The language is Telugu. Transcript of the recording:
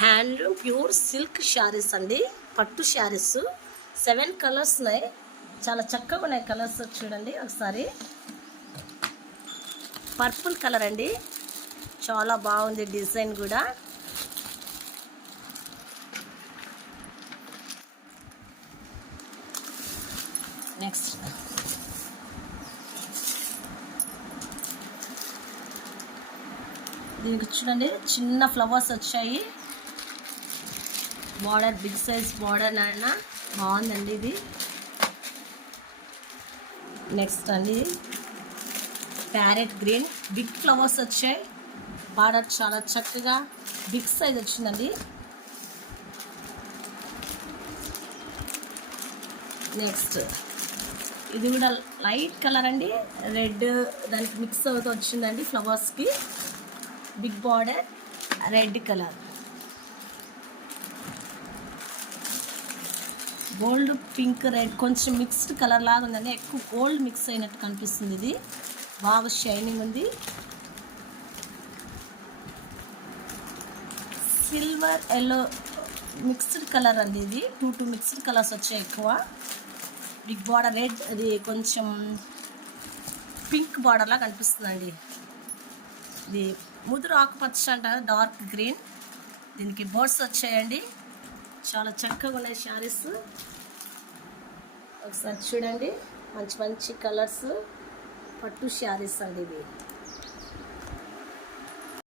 హ్యాండ్లూమ్ ప్యూర్ సిల్క్ శారీస్ అండి. పట్టు శారీస్ 7 కలర్స్ ఉన్నాయి. చాలా చక్కగా ఉన్నాయి కలర్స్. చూడండి ఒకసారి. పర్పుల్ కలర్ అండి, చాలా బాగుంది డిజైన్ కూడా. నెక్స్ట్ దీనికి చూడండి చిన్న ఫ్లవర్స్ వచ్చాయి. బార్డర్ బిగ్ సైజ్ బార్డర్ నాన్న బాగుందండి ఇది. నెక్స్ట్ అండి ప్యారెట్ గ్రీన్ బిగ్ ఫ్లవర్స్ వచ్చాయి. బార్డర్ చాలా చక్కగా బిగ్ సైజ్ వచ్చిందండి. నెక్స్ట్ ఇది కూడా లైట్ కలర్ అండి, రెడ్ దానికి మిక్స్ అవుతూ వచ్చిందండి. ఫ్లవర్స్కి big border red colour. Gold pink red కొంచెం మిక్స్డ్ కలర్ లాగా ఉందండి. ఎక్కువ గోల్డ్ మిక్స్ అయినట్టు కనిపిస్తుంది. ఇది బాగా షైనింగ్ ఉంది. సిల్వర్ ఎల్లో మిక్స్డ్ కలర్ అండి. ఇది 2 మిక్స్డ్ కలర్స్ వచ్చాయి ఎక్కువ. బిగ్ బార్డర్ రెడ్, అది కొంచెం పింక్ బార్డర్ లాగా కనిపిస్తుందండి. ఇది ముదురు ఆకుపచ్చ అంటారు, డార్క్ గ్రీన్. దీనికి బోర్డ్స్ వచ్చాయండి. చాలా చక్కగా ఉన్నాయి శారీస్. ఒకసారి చూడండి, మంచి మంచి కలర్స్ పట్టు శారీస్ అండి ఇవి.